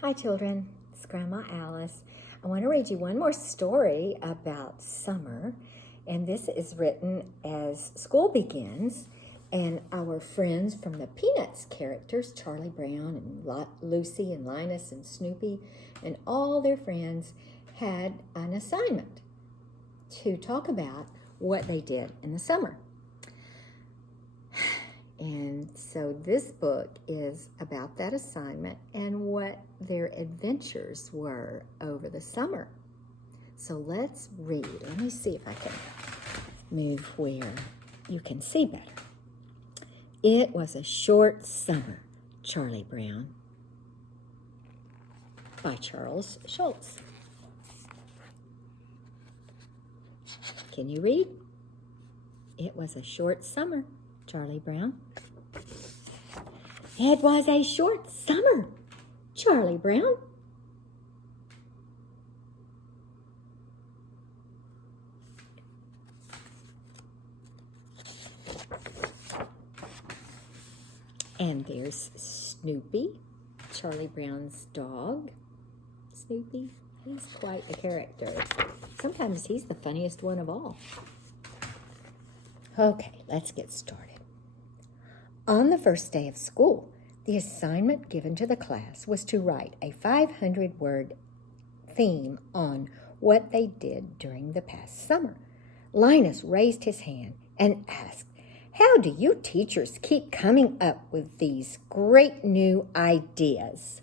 Hi children, it's Grandma Alice. I want to read you one more story about summer, and this is written as school begins, and our friends from the Peanuts characters, Charlie Brown and Lucy and Linus and Snoopy and all their friends had an assignment to talk about what they did in the summer. And so this book is about that assignment and what their adventures were over the summer. So let's read. Let me see if I can move where you can see better. It was a short summer, Charlie Brown, by Charles Schulz. Can you read? It was a short summer, Charlie Brown. It was a short summer, Charlie Brown. And there's Snoopy, Charlie Brown's dog. Snoopy, he's quite a character. Sometimes he's the funniest one of all. Okay, let's get started. On the first day of school, the assignment given to the class was to write a 500-word theme on what they did during the past summer. Linus raised his hand and asked, "How do you teachers keep coming up with these great new ideas?"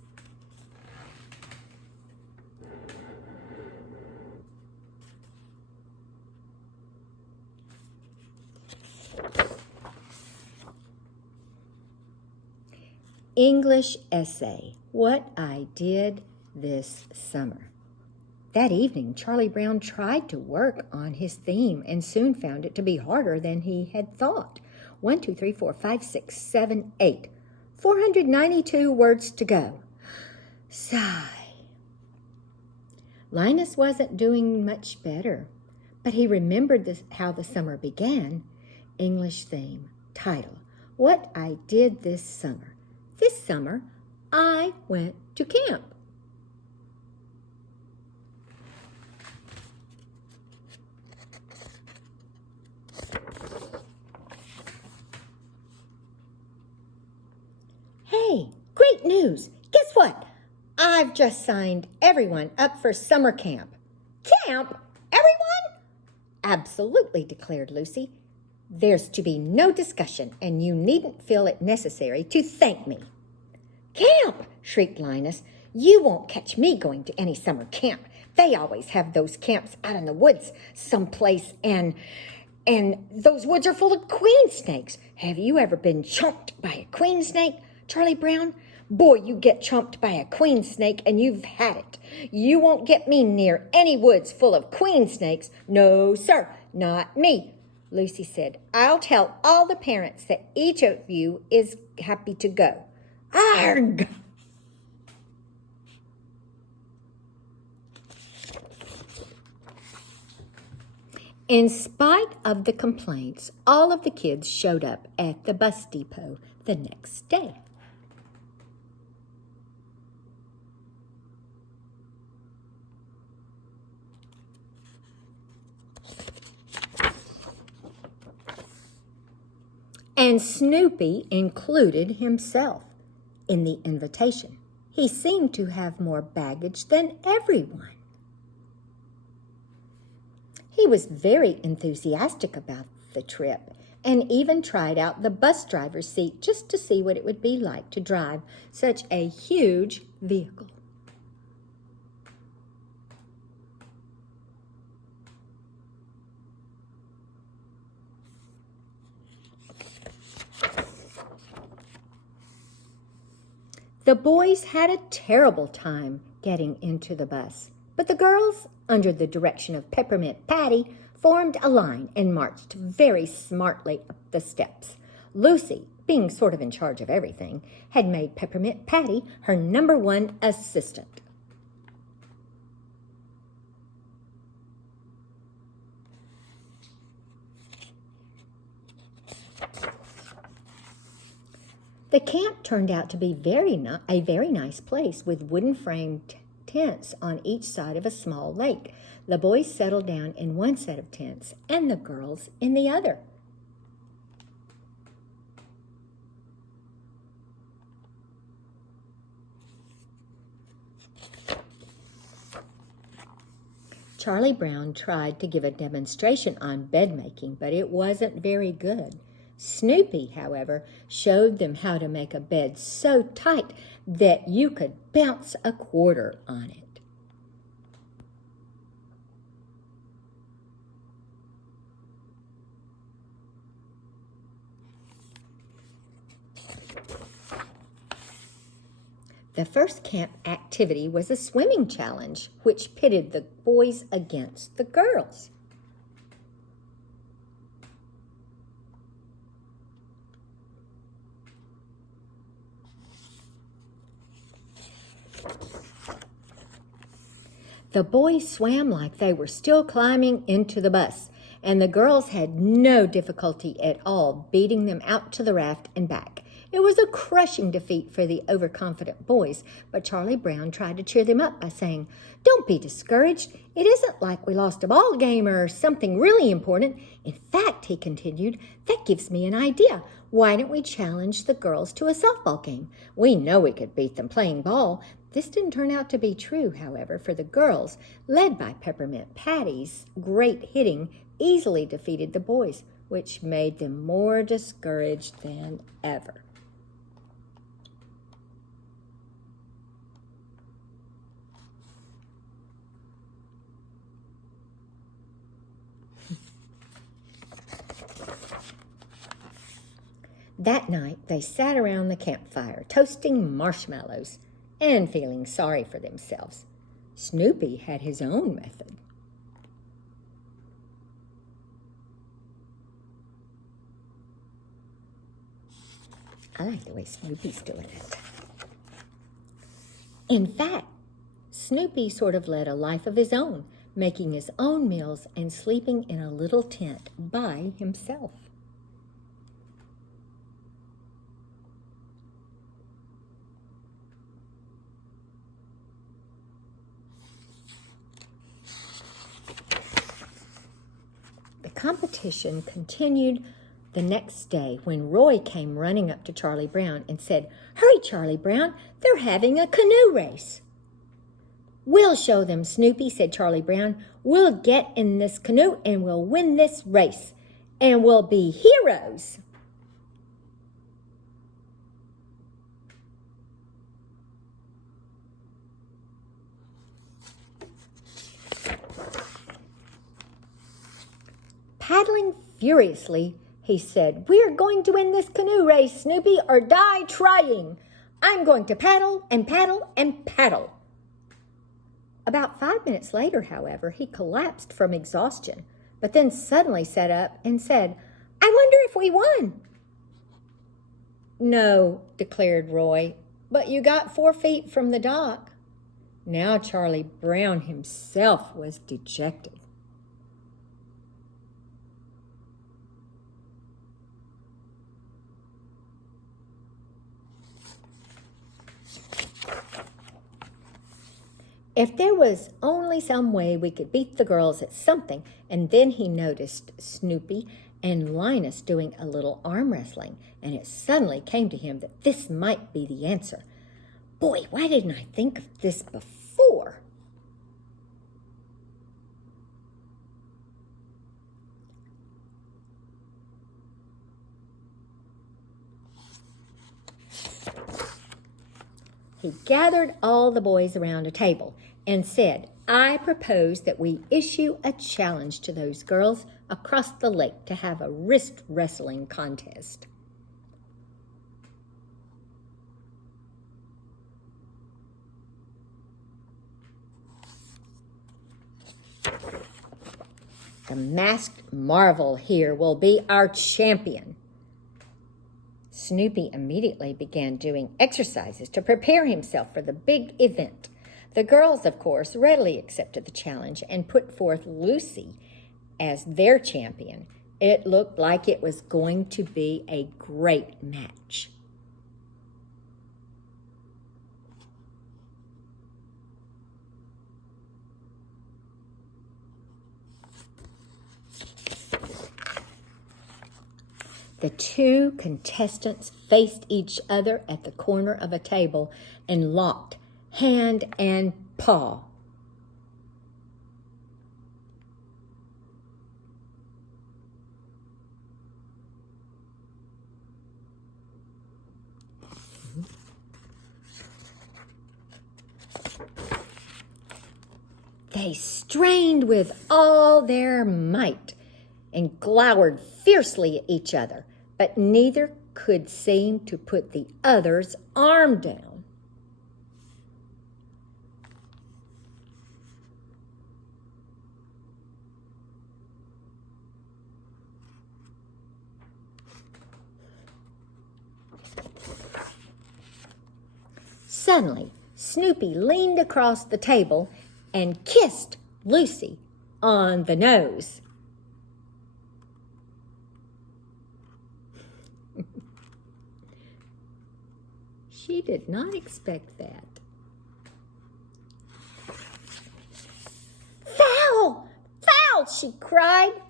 English essay, What I Did This Summer. That evening, Charlie Brown tried to work on his theme and soon found it to be harder than he had thought. 1, 2, 3, 4, 5, 6, 7, 8. 492 words to go. Sigh. Linus wasn't doing much better, but he remembered how the summer began. English theme, title, What I Did This Summer. This summer, I went to camp. Hey, great news! Guess what? I've just signed everyone up for summer camp. Camp? Everyone? Absolutely, declared Lucy. There's to be no discussion, and you needn't feel it necessary to thank me. Camp! Shrieked Linus. You won't catch me going to any summer camp. They always have those camps out in the woods someplace, and those woods are full of queen snakes. Have you ever been chomped by a queen snake, Charlie Brown? Boy, you get chomped by a queen snake and you've had it. You won't get me near any woods full of queen snakes. No, sir, not me. Lucy said, I'll tell all the parents that each of you is happy to go. Arg! In spite of the complaints, all of the kids showed up at the bus depot the next day. And Snoopy included himself in the invitation. He seemed to have more baggage than everyone. He was very enthusiastic about the trip and even tried out the bus driver's seat just to see what it would be like to drive such a huge vehicle. The boys had a terrible time getting into the bus, but the girls, under the direction of Peppermint Patty, formed a line and marched very smartly up the steps. Lucy, being sort of in charge of everything, had made Peppermint Patty her #1 assistant. The camp turned out to be a very nice place with wooden framed tents on each side of a small lake. The boys settled down in one set of tents and the girls in the other. Charlie Brown tried to give a demonstration on bed making, but it wasn't very good. Snoopy, however, showed them how to make a bed so tight that you could bounce a quarter on it. The first camp activity was a swimming challenge, which pitted the boys against the girls. The boys swam like they were still climbing into the bus, and the girls had no difficulty at all beating them out to the raft and back. It was a crushing defeat for the overconfident boys, but Charlie Brown tried to cheer them up by saying, "Don't be discouraged. It isn't like we lost a ball game or something really important. In fact," he continued, "that gives me an idea. Why don't we challenge the girls to a softball game? We know we could beat them playing ball." This didn't turn out to be true, however, for the girls, led by Peppermint Patty's great hitting, easily defeated the boys, which made them more discouraged than ever. That night, they sat around the campfire, toasting marshmallows and feeling sorry for themselves. Snoopy had his own method. I like the way Snoopy's doing it. In fact, Snoopy sort of led a life of his own, making his own meals and sleeping in a little tent by himself. The competition continued the next day when Roy came running up to Charlie Brown and said, "Hurry, Charlie Brown, they're having a canoe race." "We'll show them, Snoopy," said Charlie Brown. "We'll get in this canoe and we'll win this race. And we'll be heroes." Paddling furiously, he said, "We're going to win this canoe race, Snoopy, or die trying. I'm going to paddle and paddle and paddle." About 5 minutes later, however, he collapsed from exhaustion, but then suddenly sat up and said, "I wonder if we won." "No," declared Roy, "but you got 4 feet from the dock." Now Charlie Brown himself was dejected. If there was only some way we could beat the girls at something. And then he noticed Snoopy and Linus doing a little arm wrestling, and it suddenly came to him that this might be the answer. "Boy, why didn't I think of this before?" He gathered all the boys around a table and said, "I propose that we issue a challenge to those girls across the lake to have a wrist wrestling contest." "The masked marvel here will be our champion." Snoopy immediately began doing exercises to prepare himself for the big event. The girls, of course, readily accepted the challenge and put forth Lucy as their champion. It looked like it was going to be a great match. The two contestants faced each other at the corner of a table and locked hand and paw. They strained with all their might and glowered fiercely at each other, but neither could seem to put the other's arm down. Suddenly, Snoopy leaned across the table and kissed Lucy on the nose. She did not expect that. "Foul! Foul!" she cried.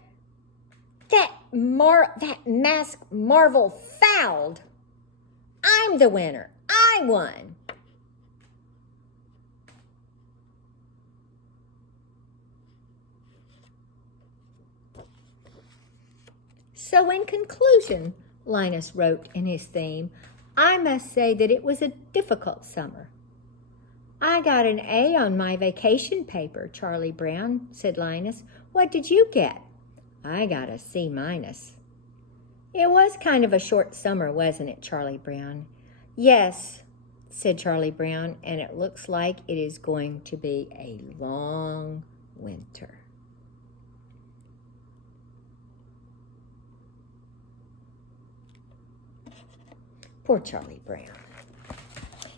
That mask marvel fouled. I'm the winner. I won. So in conclusion, Linus wrote in his theme, I must say that it was a difficult summer. I got an A on my vacation paper, Charlie Brown, said Linus. What did you get? I got a C-. It was kind of a short summer, wasn't it, Charlie Brown? Yes, said Charlie Brown, and it looks like it is going to be a long winter. Poor Charlie Brown.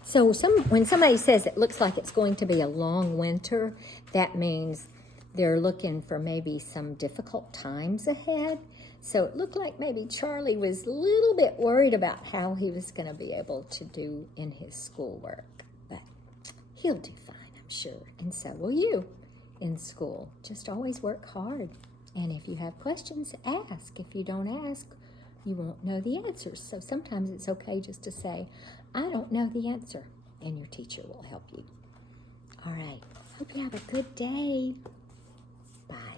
So when somebody says it looks like it's going to be a long winter, that means they're looking for maybe some difficult times ahead. So it looked like maybe Charlie was a little bit worried about how he was going to be able to do in his schoolwork. But he'll do fine, I'm sure. And so will you in school. Just always work hard. And if you have questions, ask. If you don't ask, you won't know the answers. So sometimes it's okay just to say, I don't know the answer, and your teacher will help you. All right. Hope you have a good day. Bye.